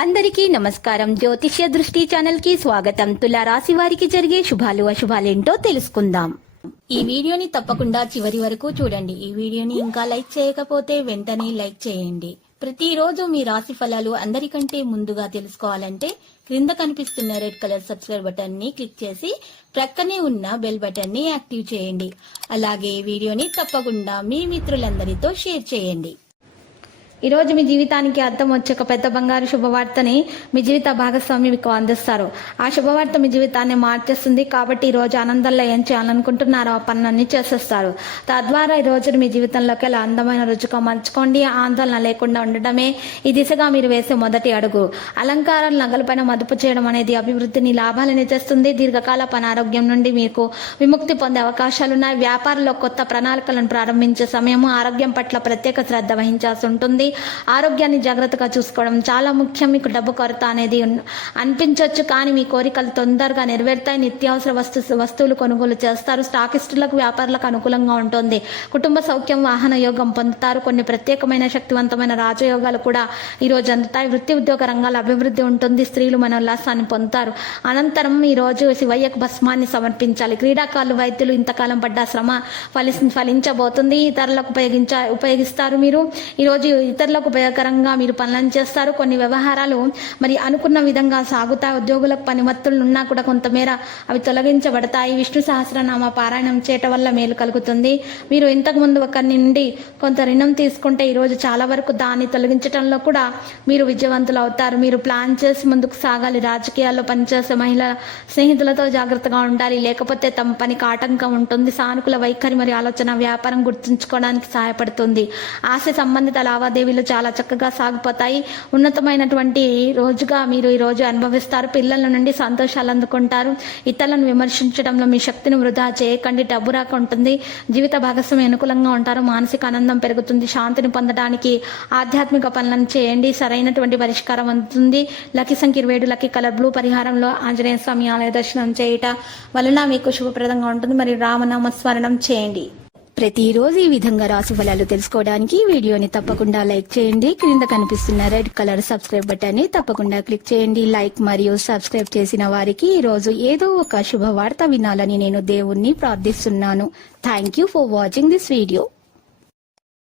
అందరికీ నమస్కారం. జ్యోతిష్య దృష్టి ఛానల్ కి స్వాగతం. తులా రాశి వారికి జరిగే శుభాలు అశుభాలేంటో తెలుసుకుందాం. ఈ వీడియోని తప్పకుండా చివరి వరకు చూడండి. ఈ వీడియోని ఇంకా లైక్ చేయకపోతే వెంటనే లైక్ చేయండి. ప్రతిరోజు మీ రాశి ఫలాలు అందరికంటే ముందుగా తెలుసుకోవాలంటే క్రింద కనిపిస్తున్న రెడ్ కలర్ సబ్స్క్రైబ్ బటన్ ని క్లిక్ చేసి ప్రక్కనే ఉన్న బెల్ బటన్ ని యాక్టివ్ చేయండి. అలాగే వీడియోని తప్పకుండా మీ మిత్రులందరితో షేర్ చేయండి. ఈ రోజు మీ జీవితానికి అర్థం వచ్చే ఒక పెద్ద బంగారు శుభవార్తని మీ జీవిత భాగస్వామి మీకు అందిస్తారు. ఆ శుభవార్త మీ జీవితాన్ని మార్చేస్తుంది. కాబట్టి ఈ రోజు ఆనందంలో ఏం చేయాలనుకుంటున్నారో ఆ పనులన్నీ చేసేస్తారు. తద్వారా ఈ రోజు మీ జీవితంలోకి ఎలా అందమైన రుచిగా మార్చుకోండి. ఆందోళన లేకుండా ఉండటమే ఈ దిశగా మీరు వేసే మొదటి అడుగు. అలంకారాలు నగలపైన మదుపు చేయడం అనేది అభివృద్ధిని లాభాలని తెస్తుంది. దీర్ఘకాల అనారోగ్యం నుండి మీకు విముక్తి పొందే అవకాశాలున్నాయి. వ్యాపారంలో కొత్త ప్రణాళికలను ప్రారంభించే సమయము. ఆరోగ్యం పట్ల ప్రత్యేక శ్రద్ధ వహించాల్సి ఉంటుంది. ఆరోగ్యాన్ని జాగ్రత్తగా చూసుకోవడం చాలా ముఖ్యం. మీకు డబ్బు కొరత అనేది అనిపించవచ్చు, కానీ మీ కోరికలు తొందరగా నెరవేరుతాయి. నిత్యావసర వస్తువులు కొనుగోలు చేస్తారు. స్టాకిస్టులకు వ్యాపారులకు అనుకూలంగా ఉంటుంది. కుటుంబ సౌఖ్యం, వాహన యోగం పొందుతారు. కొన్ని ప్రత్యేకమైన శక్తివంతమైన రాజయోగాలు కూడా ఈ రోజు అందుతాయి. వృత్తి ఉద్యోగ రంగాల అభివృద్ధి ఉంటుంది. స్త్రీలు మనోల్లాసాన్ని పొందుతారు. అనంతరం ఈ రోజు శివయ్యకు భస్మాన్ని సమర్పించాలి. క్రీడాకారులు, వైద్యులు ఇంతకాలం పడ్డ శ్రమ ఫలించబోతుంది. ఇతరులకు ఉపయోగిస్తారు. మీరు ఈరోజు ఇతరులకు ఉపయోగకరంగా మీరు పనులను చేస్తారు. కొన్ని వ్యవహారాలు మరి అనుకున్న విధంగా సాగుతాయి. ఉద్యోగులకు పనిమత్తులు ఉన్నా కూడా కొంతమేర అవి తొలగించబడతాయి. విష్ణు సహస్రనామ పారాయణం చేయటం వల్ల మేలు కలుగుతుంది. మీరు ఇంతకు ముందు ఒకరి నుండి కొంత రుణం తీసుకుంటే ఈరోజు చాలా వరకు దాన్ని తొలగించడంలో కూడా మీరు విజయవంతులు అవుతారు. మీరు ప్లాన్ చేసి ముందుకు సాగాలి. రాజకీయాల్లో పనిచేసే మహిళా స్నేహితులతో జాగ్రత్తగా ఉండాలి, లేకపోతే తమ పనికి ఆటంకం ఉంటుంది. సానుకూల వైఖరి మరియు ఆలోచన వ్యాపారం గుర్తుంచుకోవడానికి సహాయపడుతుంది. ఆస్తి సంబంధిత లావాదేవీలు చాలా చక్కగా సాగిపోతాయి. ఉన్నతమైనటువంటి రోజుగా మీరు ఈ రోజు అనుభవిస్తారు. పిల్లల నుండి సంతోషాలు అందుకుంటారు. ఇతరులను విమర్శించడంలో మీ శక్తిని వృధా చేయకండి. డబ్బు రాక ఉంటుంది. జీవిత భాగస్వామి అనుకూలంగా ఉంటారు. మానసిక ఆనందం పెరుగుతుంది. శాంతిని పొందడానికి ఆధ్యాత్మిక పనులను చేయండి. సరైనటువంటి పరిష్కారం అందుతుంది. లక్కీ సంఖ్య 27, లక్కీ కలర్ బ్లూ. పరిహారంలో ఆంజనేయ స్వామి ఆలయ దర్శనం చేయట వలన మీకు శుభప్రదంగా ఉంటుంది. మరియు రామనామ స్మరణం చేయండి. ప్రతిరోజు ఈ విధంగా రాశి ఫలాలు తెలుసుకోవడానికి వీడియోని తప్పకుండా లైక్ చేయండి. క్రింద కనిపిస్తున్న రెడ్ కలర్ సబ్స్క్రైబ్ బటన్ ని తప్పకుండా క్లిక్ చేయండి. లైక్ మరియు సబ్స్క్రైబ్ చేసిన వారికి ఈ రోజు ఏదో ఒక శుభవార్త వినాలని నేను దేవుణ్ణి ప్రార్థిస్తున్నాను. Thank you for watching this video.